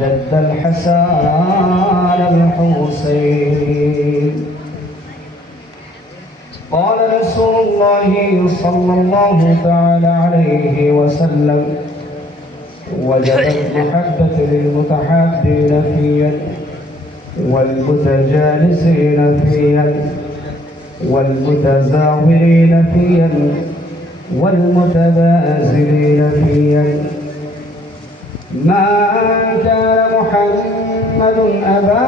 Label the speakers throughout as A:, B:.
A: جد الحسن الحسين قال رسول الله صلى الله تعالى عليه وسلم وجدت محبة للمتحابين فيا والمتجالسين فيا والمتزاورين فيا والمتبازلين فيا ما كان محمد أبا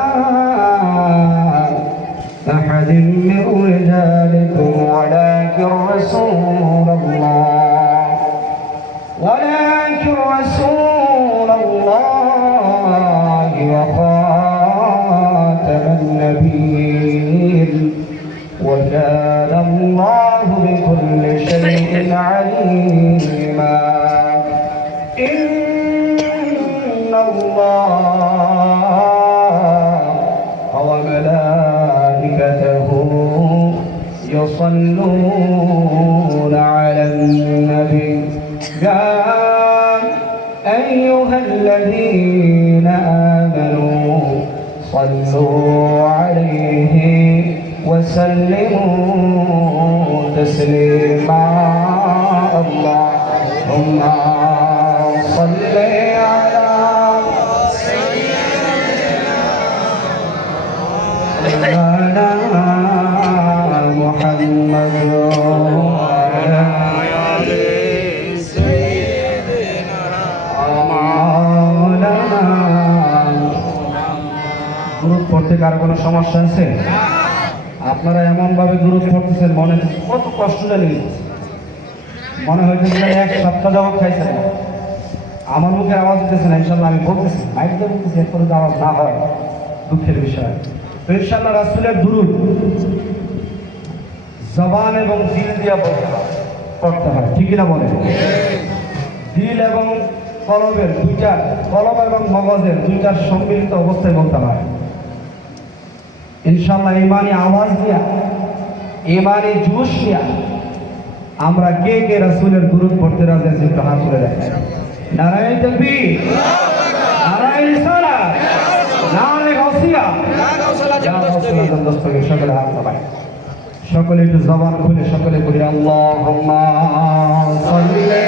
A: أحد من رجالكم ولكن رسول الله. ولكن رسول تسليما اللهم صل على سيدنا محمد وعلى مولانا group পড়তে কারো কোনো সমস্যা আছে আপনারা এমন ভাবে গ্রুপ পড়তেছেন মনে কত কষ্ট জানি মনে হয়েছে এক সপ্তাহ যাবত খাইছেন। আমার মুখে আওয়াজ দিতেছে না ইনশাল্লাহ আমি বলতেছি, মাইক দিয়ে বলতেছি, এরপরে আওয়াজ না হয়, দুঃখের বিষয়। তো ইনশাল্লাহ রাসুলের দুরুদ জবান এবং দিল দিয়া বলতে হয় করতে হয়, ঠিক না বলে দিল এবং কলবের দুইটা, কলম এবং মগজের দুইটার সম্মিলিত অবস্থায় বলতে হয়। ইনশাল্লাহ ইমানি আওয়াজ দিয়া ইমানি জুস দিয়া, আমরা কে কে রাসূলের দুরূদ পড়তে রাজি একটু হাত তুলে দেখ নারায়ণ তকবি নারায়ণ রিসালাত, নারায়ণ গাউসিয়া ইয়া সকলে সকলে একটু জবান খুলে, সকলে আল্লাহুম্মা সাল্লি।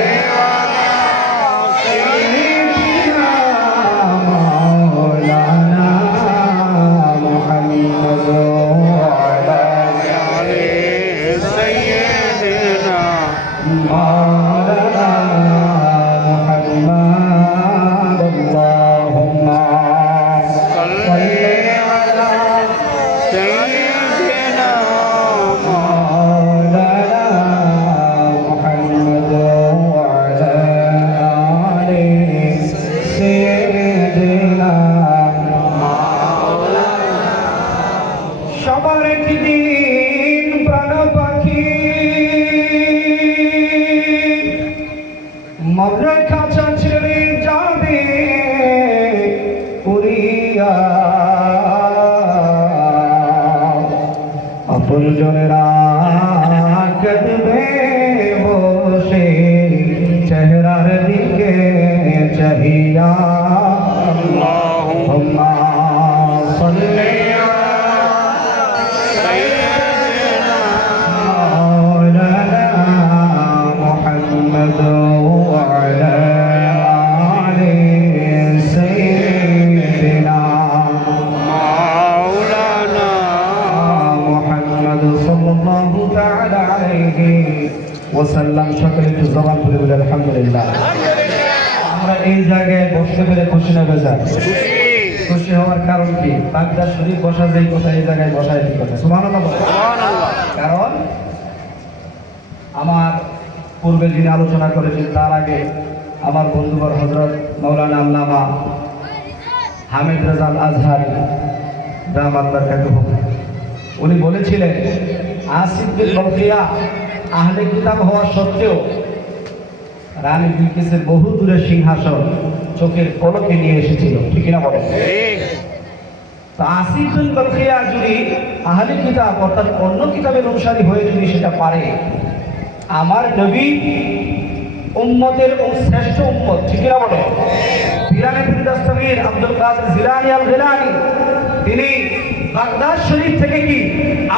A: বাগদা শরীফ বসা যেই কথা এই জায়গায় বসায় ঠিক কথা। সুবহানাল্লাহ বলো। কারণ আমার পূর্বে যিনি আলোচনা করেছেন তার আগে আমার বন্ধুবর হজরত মৌলানা আল্লামা হামিদ রাজাল আজহারি রাহমাত বারকাতুহু উনি বলেছিলেন আসিফ বিন বলকিয়া আহলে কিতাব হওয়া সত্ত্বেও রানী বিলকিসের বহু দূরে সিংহাসন চোখের পলকে নিয়ে এসেছিল। ঠিক না বলে
B: ঠিক
A: তো আসিফ যদি আহলে কিতাব অর্থাৎ অন্য কিতাবের অনুসারী হয়ে যদি সেটা পারে, আমার নবী উম্মতের শ্রেষ্ঠ উম্মত, ঠিক বলে? পিরানে ফিরদাস্তগীর আব্দুল কাদের জিলানি আল তিনি বাগদাদ শরীফ থেকে কি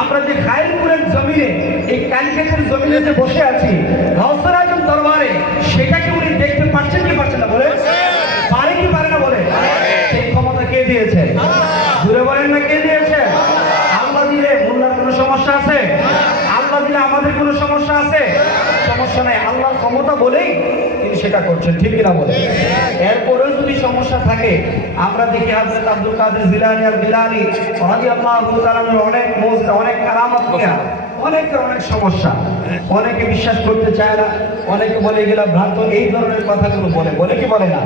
A: আমরা যে খায়রপুরের জমিনে, এই ক্যালকেটের জমিনে যে বসে আছি আজম দরবারে, সেটাকে উনি দেখতে পাচ্ছেন কি পাচ্ছেন না বলে পারে কি পারে না বলে সেই ক্ষমতা কে দিয়েছে দূরে বলেন না কে দিয়েছে আল্লাহ দিলে মোল্লার কোনো সমস্যা আছে আল্লাহ দিলে আমাদের কোনো সমস্যা আছে? সমস্যা নাই, আল্লাহর ক্ষমতা বলেই তিনি সেটা করছেন, ঠিক কিনা বলে এরপরেও যদি সমস্যা থাকে, আমরা দেখি হযরত আব্দুল কাদের জিলানি আর বিলানি রাদিয়াল্লাহু তাআলার অনেক মৌজা, অনেক কারামত অনেকের অনেক সমস্যা। অনেকে বিশ্বাস করতে চায় না, অনেকে বলে গেলা ভ্রান্ত, এই ধরনের কথাগুলো বলে বলে কি বলে না?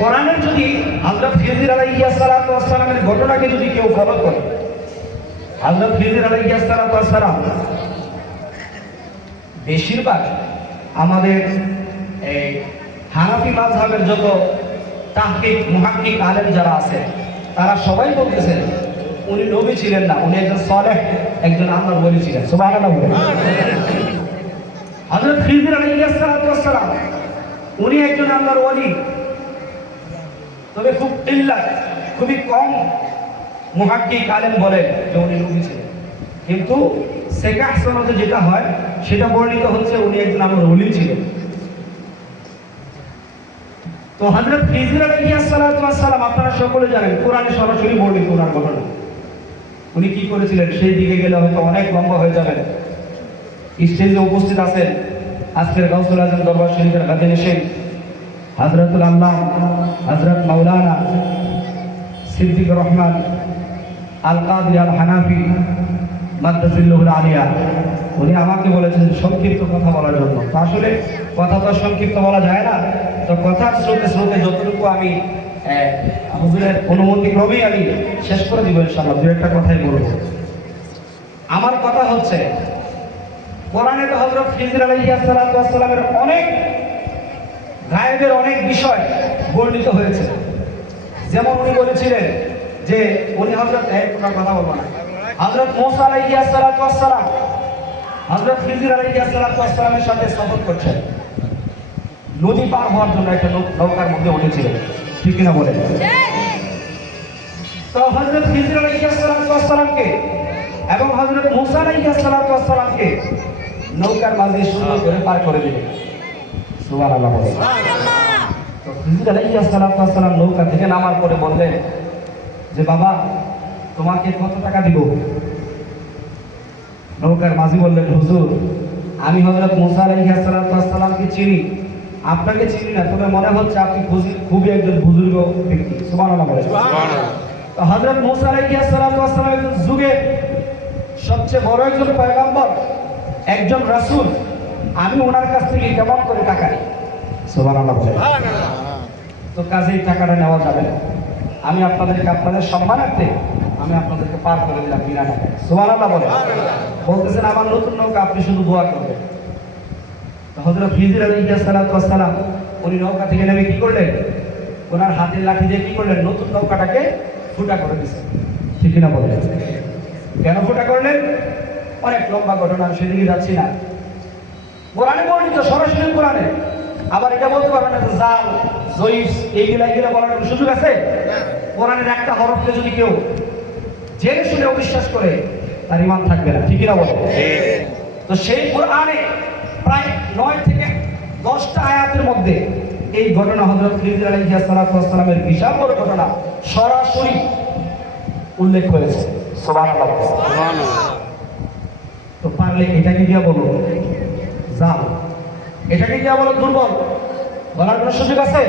A: কোরআনের যদি হযরত খিজির আলাইহিস সালাতু ওয়াস সালামের ঘটনাকে যদি কেউ ফলো করে হযরত খিজির আলাই সালাতু ওয়াস সালাম বেশিরভাগ আমাদের এই হানাফি মাযহাবের যত তাহকিক, মুহাক্কিক আলেম যারা আছে, তারা সবাই বলতেছেন উনি নবী ছিলেন না, উনি একজন সলেহ, একজন আল্লাহর বলি ছিলেন। বলে হযরত খিজির আলাইহিস সালাম, উনি একজন আল্লাহর ওলি। তবে খুব ইল্লাত খুবই কম মুহাক্কিক আলেম বলেন যে উনি নবী ছিলেন। কিন্তু সেকাহ সনদে যেটা হয়, সেটা বর্ণিত হচ্ছে উনি একজন আমার ওলি ছিলেন। তো হযরত খিজির সালাম, আপনারা সকলে জানেন, কোরআনে সরাসরি বর্ণিত ওনার ঘটনা। উনি কি করেছিলেন? সেই দিকে গেলে হয়তো অনেক লম্বা হয়ে যাবে স্টেজে উপস্থিত আছেন আজকের গাউসুল আজম দরবার শরীফের গাদিন শেখ হজরতুল আল্লাহ হজরত মাওলানা সিদ্দিক রহমান আল কাদির আল হানাফি মাদ্রাসিল্লুল আলিয়া, উনি আমাকে বলেছেন সংক্ষিপ্ত কথা বলার জন্য। আসলে কথা তো সংক্ষিপ্ত বলা যায় না। তো কথার স্রোতে স্রোতে যতটুকু আমি হুজুরের অনুমতি ক্রমেই আমি শেষ করে দিব ইনশাআল্লাহ। দু একটা কথাই বলব। আমার কথা হচ্ছে, কোরআনে তো হজরত খিজির আলাইহিস সালাতু অনেক গায়েবের অনেক বিষয় বর্ণিত হয়েছে। যেমন উনি বলেছিলেন যে, উনি হজরত কথা বলব না। হজরত মোসা আলাইহিস সালাতু ওয়াস হজরত খিজির আলাইহিস সালাতু ওয়াস সাথে সফর করছেন। নদী পার হওয়ার জন্য একটা নৌকার মধ্যে উঠেছিলেন। ঠিক কিনা বলে তো হজরত খিজির আলাইহিস সালাতু ওয়াস সালামকে এবং হজরত মুসা আলাইহিস সালাতু ওয়াস সালামকে নৌকার মাঝে সুন্দর করে পার করে দিলেন। সুবহানাল্লাহ বলে তো সালাতু ওয়াস নৌকা থেকে নামার পরে বললেন যে বাবা তোমাকে কত টাকা দিব? নৌকার মাঝি বললেন হুজুর আমি হজরত মুসা ওয়াস চিনি। আপনাকে চিনি না তবে মনে হচ্ছে আপনি খুবই- একজন বুজুর্গ ব্যক্তি। সুবহানাল্লাহ বলে তো হযরত মুসা সালাতু ওয়াস যুগে সবচেয়ে বড় একজন পয়গম্বর একজন রাসূল। আমি ওনার কাছ থেকে কেমন করে টাকা নিই। তো কাজেই টাকাটা নেওয়া যাবে না। আমি আপনাদেরকে আপনাদের সম্মানার্থে আমি আপনাদেরকে পার করে দিলাম বিনা টাকায় বলে বলতেছেন, আমার নতুন নৌকা, আপনি শুধু দোয়া করবেন। তো হযরত হিজর আলাইহিস সালাম উনি নৌকা থেকে নেমে কি করলেন? ওনার হাতের লাঠি দিয়ে কি করলেন? নতুন নৌকাটাকে ফুটা করে দিয়েছেন। ঠিক কিনা বলে কেন ফুটা করলেন? অনেক লম্বা ঘটনা সেদিকে যাচ্ছি না। কোরআনে বর্ণিত, সরাসরি কোরআনে। আবার এটা বলতে পারবেন না, জাল, জয়ীফ, এইগুলা এগুলা বলার সুযোগ আছে? কোরআনের একটা হরফকে যদি কেউ জেনে শুনে অবিশ্বাস করে তার ইমান থাকবে না। ঠিকই না বলে? তো সেই কোরআনে প্রায় নয় থেকে দশটা আয়াতের মধ্যে এই ঘটনা হজরত খিজির আলাইহিস সালাতু বিশাল বড় ঘটনা সরাসরি উল্লেখ সুবহানাল্লাহ। তো পারলে এটাকে দিয়া বলো, যাও। এটাকে দিয়া বলো দুর্বল। বলার কোনো সুযোগ আছে?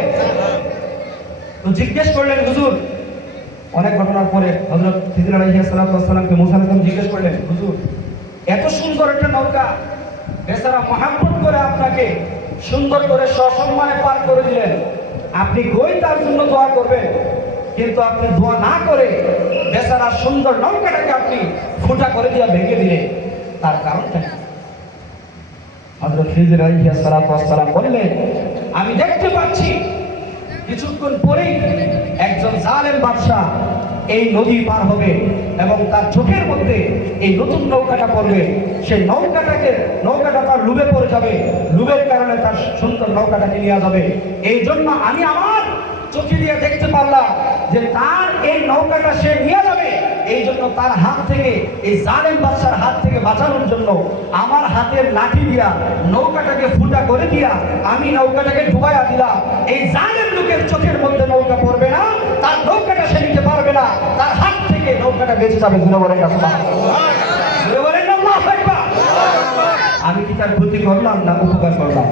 A: তো জিজ্ঞেস করলেন, হুজুর অনেক ঘটনার পরে হজরত খিজির আলাইহিস সালাতু ওয়াস সালামকে মুসা আলাইহিস সালাম জিজ্ঞেস করলেন, হুজুর, এত সুন্দর একটা নৌকা, বেচারা মহাব্বত করে আপনাকে সুন্দর করে সসম্মানে পার করে দিলেন। আপনি গই তার জন্য দোয়া করবেন? কিন্তু আপনি দোয়া না করে বেচারা সুন্দর নৌকাটাকে আপনি ফুটা করে দিয়ে ভেঙে দিলেন। তার কারণটা কি? হযরত খিজির আলাইহিস সালাতু সালাম বললেন, আমি দেখতে পাচ্ছি কিছুক্ষণ পরেই একজন জালেম বাদশাহ এই নদী পার হবে এবং তার চোখের মধ্যে এই নতুন নৌকাটা পড়বে। সেই নৌকাটাকে নৌকাটা তার লুবে পড়ে যাবে। লুবের কারণে তার সুন্দর নৌকাটাকে নিয়ে যাবে। এই জন্য আমি আমার চোখে দিয়ে দেখতে পারলাম যে তার এই নৌকাটা সে নিয়ে যাবে। এই জন্য তার হাত থেকে, এই জালেম বাচ্চার হাত থেকে বাঁচানোর জন্য আমার হাতের লাঠি দিয়া, নৌকাটাকে ফুটা করে দিয়া আমি নৌকাটাকে ডুবাইয়া দিলাম। এই জালেম লোকের চোখের মধ্যে নৌকা পড়বে না, তার নৌকাটা সে নিতে পারবে না, তার হাত থেকে নৌকাটা বেঁচে যাবে। জুড়ে বলেন না সুবহানাল্লাহ। জুড়ে বলেন না আল্লাহু আকবার। আমি কি তার ক্ষতি করলাম না উপকার করলাম?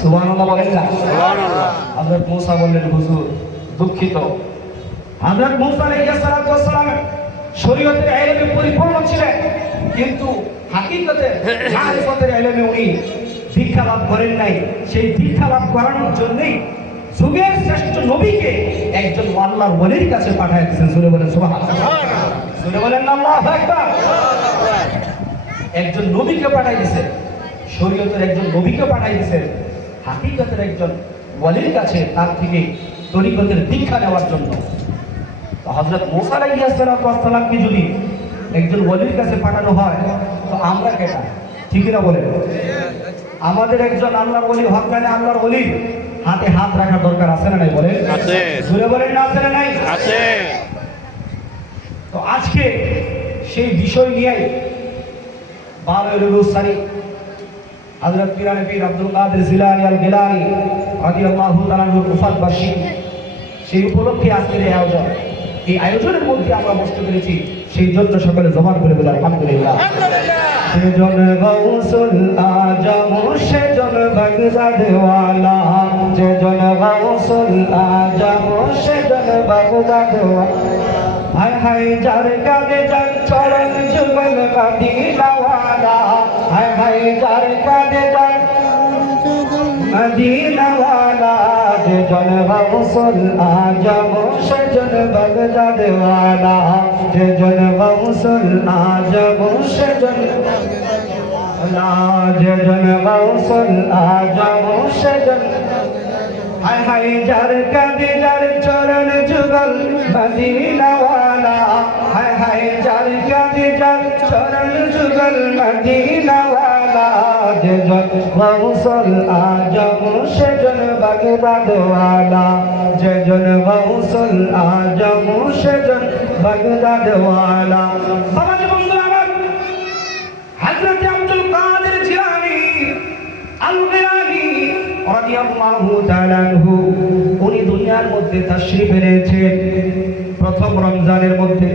A: সুবহানাল্লাহ বলেন না। হযরত মুসা বললেন হুজুর দুঃখিত। হযরত মুসা আলাইহিস সালাতু ওয়াস সালাম শরীয়তের ইলমে পরিপূর্ণ ছিলেন কিন্তু হাকিকতের মারিফতের ইলমে উনি দীক্ষা লাভ করেন নাই। সেই দীক্ষা লাভ করানোর জন্যই যুগের শ্রেষ্ঠ নবীকে একজন আল্লাহর ওলির কাছে পাঠায় দিয়েছেন। সুরে বলেন সুবহানাল্লাহ। সুরে বলেন আল্লাহু আকবার। একজন নবীকে পাঠাই দিয়েছেন। শরীয়তের একজন নবীকে পাঠাই দিয়েছেন হাকিকতের একজন ওয়ালির কাছে তার থেকে তরিকতের দীক্ষা নেওয়ার জন্য। হজরত মোসা আলাইসালামকে যদি একজন ওয়ালির কাছে পাঠানো হয় তো আমরা কেটা? ঠিক না বলে আমাদের একজন আল্লাহর ওলি হকানে আল্লাহর ওলি হাতে হাত রাখার দরকার আছে না নাই বলে
B: আছে।
A: জুড়ে বলেন না আছে না নাই?
B: আছে।
A: তো আজকে সেই বিষয় নিয়ে বারোই রবিউল হযরত পীরানে পীর আব্দুল কাদের জিলানী আল গিলানী রাদিয়াল্লাহু তাআলা আনহুর ওফাত বার্ষিকী। সেই উপলক্ষে আজকের এই আয়োজন এই আয়োজনের মধ্যে আমরা বসতে পেরেছি সেই জন্য সকলে জবান করে বলে আলহামদুলিল্লাহ। সেজন গৌসুল আজম সেজন বাগদাদওয়ালা সেজন গৌসুল আজম সেজন বাগদাদওয়ালা হায় হায় যার কাঁধে যার চরণ যুগল হায় যার কাঁধে যার মদিনাওয়ালা বাগদাদওয়ালা। যার চরণ যুগল মদিনাওয়ালা। হায় হায়, যার কাঁদে যার চরণ যুগল মদিনাওয়ালা। উনি দুনিয়ার মধ্যে তাশরীফ এনেছেন। প্রথম রমজানের মধ্যে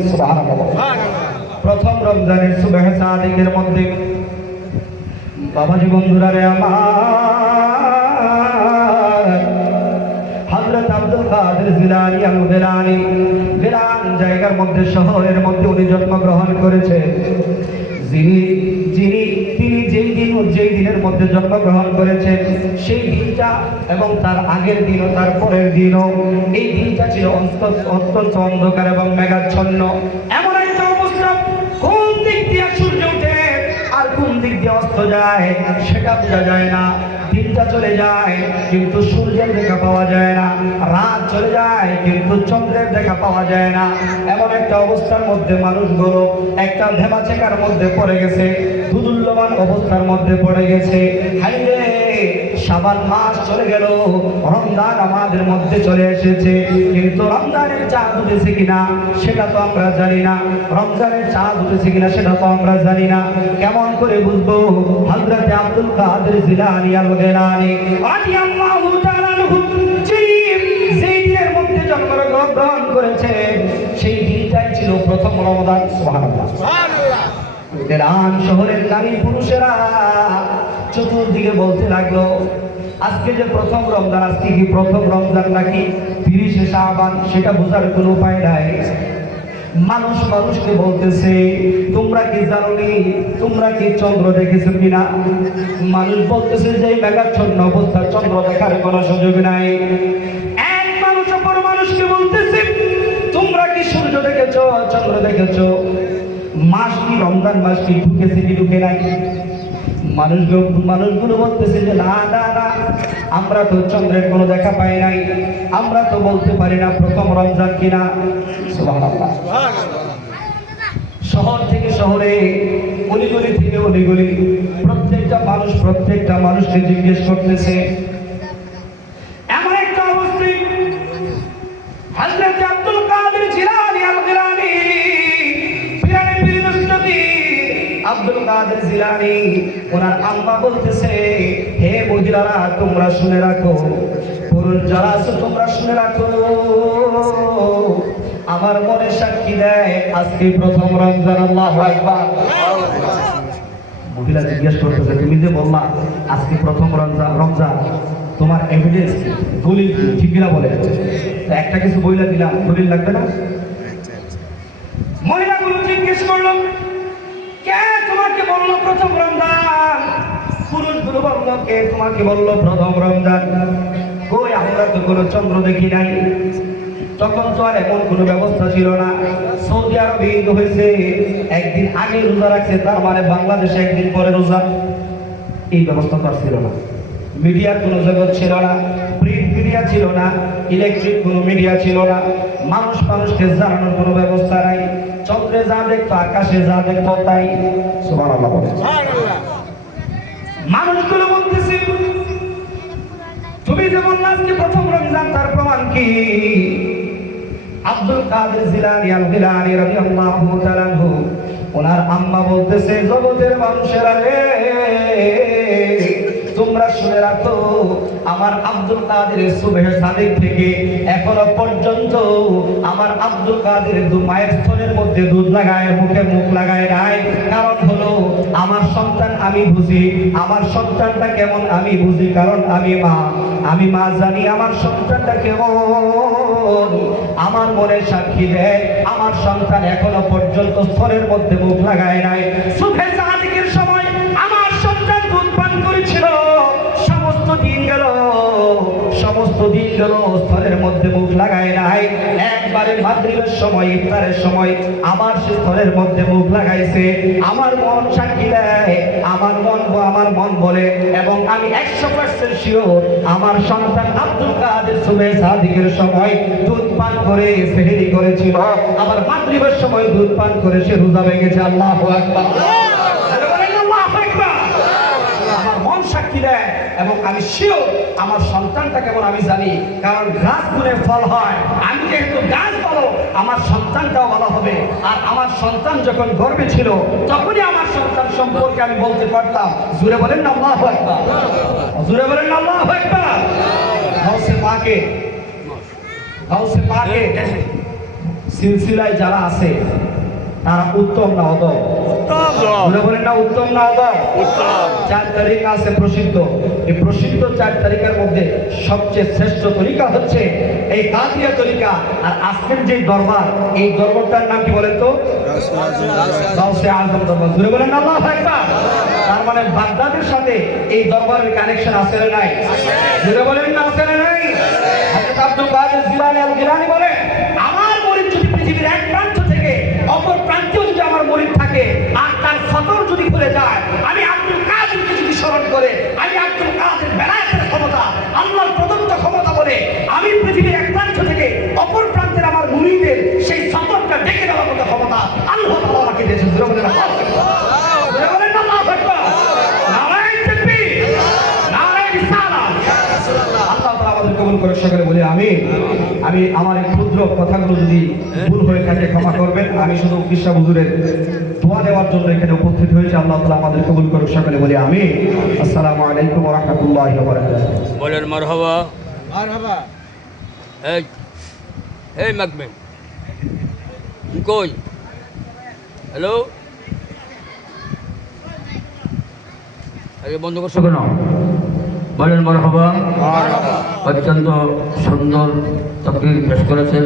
A: প্রথম রমজানের সুবহ মধ্যে বাবাজি বন্ধুরা রে আমার কাদের জিলানী জায়গার মধ্যে, শহরের মধ্যে উনি জন্মগ্রহণ করেছেন যিনি যিনি, তিনি যেই দিন যেই দিনের মধ্যে জন্মগ্রহণ করেছেন, সেই দিনটা এবং তার আগের দিন ও তার পরের দিনও এই দিনটা ছিল অত্যন্ত অন্ধকার এবং মেঘাচ্ছন্ন। এমন একটা অবস্থা কোন দিক দিয়ে সূর্য দিক দিয়ে অস্ত যায়, সেটা বোঝা যায় না। দিনটা চলে যায়, কিন্তু সূর্যের দেখা পাওয়া যায় না। রাত চলে যায়, কিন্তু চন্দ্রের দেখা পাওয়া যায় না। এমন একটা অবস্থার মধ্যে মানুষগুলো একটা ধেমাচেকার মধ্যে পড়ে গেছে দুদুল্যমান অবস্থার মধ্যে পড়ে গেছে। হাইরে সাবান মাস চলে গেল। রমজান আমাদের মধ্যে চলে এসেছে। কিন্তু রমজানের চাঁদ উঠেছে কিনা সেটা তো আমরা জানি না। রমজানের চাঁদ উঠেছে কিনা সেটা তো আমরা জানি না। কেমন করে বুঝব? হযরত আব্দুল কাদের জিলানী আল গিলানী রাদিয়াল্লাহু তাআলা যেই দিনের মধ্যে জন্মগ্রহণ করেছে সেই দিনটাই ছিল প্রথম রমজান। সুবহানাল্লাহ। তেরান শহরের নারী পুরুষেরা চতুর্দিকে বলতে লাগল, আজকে যে প্রথম রমজান, আজকে কি প্রথম রমজান নাকি তিরিশে শাহবান সেটা বোঝার কোনো উপায় নাই। মানুষ মানুষকে বলতেছে, তোমরা কি জানোনি? তোমরা কি চন্দ্র দেখেছ কিনা? মানুষ বলতেছে যে মেঘাচ্ছন্ন অবস্থা, চন্দ্র দেখার কোনো সুযোগ নাই। এক মানুষ অপর মানুষকে বলতেছে, তোমরা কি সূর্য দেখেছ, চন্দ্র দেখেছ? মাস কি, রমজান মাস কি, ঢুকেছে কি, ঢুকে নাই? মানুষগুলো মানুষগুলো বলতেছে যে, না না না, আমরা তো চন্দ্রের কোনো দেখা পাই নাই। আমরা তো বলতে পারি না প্রথম রমজান কিনা। শহর থেকে শহরে, অলিগলি থেকে অলিগলি, প্রত্যেকটা মানুষ প্রত্যেকটা মানুষকে জিজ্ঞেস করতেছে কাদের জিলানী, ওনার আম্মা বলতেছে, হে মহিলারা, তোমরা শুনে রাখো। পুরুষ যারা আছো, তোমরা শুনে রাখো। আমার মনে সাক্ষী দেয়, আজকে প্রথম রমজান, আল্লাহু আকবার। মহিলা জিজ্ঞেস করতেছে, তুমি যে বললা, আজকে প্রথম রমজান রমজান, তোমার এভিডেন্স দলিল? ঠিক কিনা বলে? একটা কিছু বইলা দিলাম, দলিল লাগবে না মহিলাগুলো জিজ্ঞেস করল কে তোমাকে বলল প্রথম রমজান। পুরুষগুলো বলল কে তোমাকে বলল প্রথম রমজান। কই আমরা তো কোনো চন্দ্র দেখি নাই। তখন তো আর এমন কোনো ব্যবস্থা ছিল না। সৌদি আরবে ঈদ হয়েছে। একদিন আগে রোজা রাখছে, তার মানে বাংলাদেশে একদিন পরে রোজা। এই ব্যবস্থা তো ছিল না। মিডিয়ার কোনো জগৎ ছিল না। প্রিন্ট মিডিয়া ছিল না। ইলেকট্রিক কোনো মিডিয়া ছিল না। মানুষ মানুষকে জানানোর কোনো ব্যবস্থা নাই। চন্দ্রে যা দেখতো আকাশে যা দেখতো তাই মানুষগুলো বলতেছে, তুমি যেমন আজকে প্রথম রমজান, তার প্রমাণ কি? আব্দুল কাদের জিলানি আল গিলানি রাদিয়াল্লাহু তাআলা ওনার আম্মা বলতেছে, জগতের মানুষেরা রে তোমরা শুনে রাখো, আমার আব্দুল কাদের সুবহে সাদিক থেকে এখনও পর্যন্ত আমার আব্দুল কাদের দু মায়ের স্তনের মধ্যে দুধ লাগায়, মুখে মুখ লাগায় নাই। কারণ হলো, আমার সন্তান আমি বুঝি, আমার সন্তানটা কেমন আমি বুঝি, কারণ আমি মা। আমি মা জানি, আমার সন্তানটা কেমন? আমার মনে সাক্ষী দেয়, আমার সন্তান এখনও পর্যন্ত স্তনের মধ্যে মুখ লাগায় নাই। সুখে সাদিকের সমস্ত দিন গেল স্তনের মধ্যে মুখ লাগায় নাই একবারে মাতৃবের সময়, ইফতারের সময় আমার সে স্তনের মধ্যে মুখ লাগাইছে। আমার মন সাক্ষী দেয়, আমার মন আমার মন বলে, এবং আমি একশো পার্সেন্ট শিওর আমার সন্তান আব্দুল কাদের সুবে সাদিকের সময় দুধ পান করে সেহেরি করেছিল। আমার মাতৃবের সময় দুধ পান করে সে রোজা ভেঙেছে, আল্লাহ আকবার আরে বলেন আল্লাহু আকবার। আমার মন সাক্ষী দেয় এবং আমি শিওর আমার সন্তানটা কেমন আমি জানি। কারণ গাছ গুণে ফল হয়। আমি যেহেতু গাছ ভালো, আমার সন্তানটাও ভালো হবে। আর আমার সন্তান যখন গর্বে ছিল, তখনই আমার সন্তান সম্পর্কে আমি বলতে পারতাম জুড়ে বলেন না আল্লাহ একবার জুড়ে বলেন না আল্লাহ একবার গাউসে পাকে গাউসে পাকে। সিলসিলায় যারা আছে তারা উত্তম না অদম বলেন না উত্তম না অদম চার তারিখ আছে প্রসিদ্ধ। এই প্রসিদ্ধ চার তারিখের মধ্যে সবচেয়ে শ্রেষ্ঠ তরিকা হচ্ছে এই তরিকা। আর আজকের যে দরবার এই দরবারটার নাম কি বলেন তো? দরবার। বলেন না আল্লাহু আকবার? তার মানে বাগদাদের সাথে এই দরবারের কানেকশন আছে না নাই? জুড়ে বলেন না আছে না নাই? হযরত আব্দুল কাদের জিলানী আল গিলানী বলে আমার মরিদ যদি পৃথিবীর এক প্রান্ত পৃথিবীর এক প্রান্ত থেকে অপর প্রান্তের আমার মুরিদের সেই সতরটা ডেকে দেওয়ার মতো ক্ষমতা আল্লাহ আমাকে দিয়েছেন। বলেন বলেন আমি আমি আমার এই ক্ষুদ্র কথাগুলো যদি ভুল হয়ে থাকে ক্ষমা করবেন। আমি শুধু কৃষ্ণা হুজুরের দোয়া দেওয়ার জন্য এখানে উপস্থিত হয়েছে। আল্লাহ তাআলা আমাদের কবুল করুক সকলে বলি আমি আসসালামু আলাইকুম ওয়া রাহমাতুল্লাহি ওয়া বারাকাতুহু।
B: মারহাবা। এই এই মাকবেন কই হ্যালো আগে বন্ধ করছ কেন? বলেন মারহাবা অত্যন্ত সুন্দর তকলিফ পেশ করেছেন।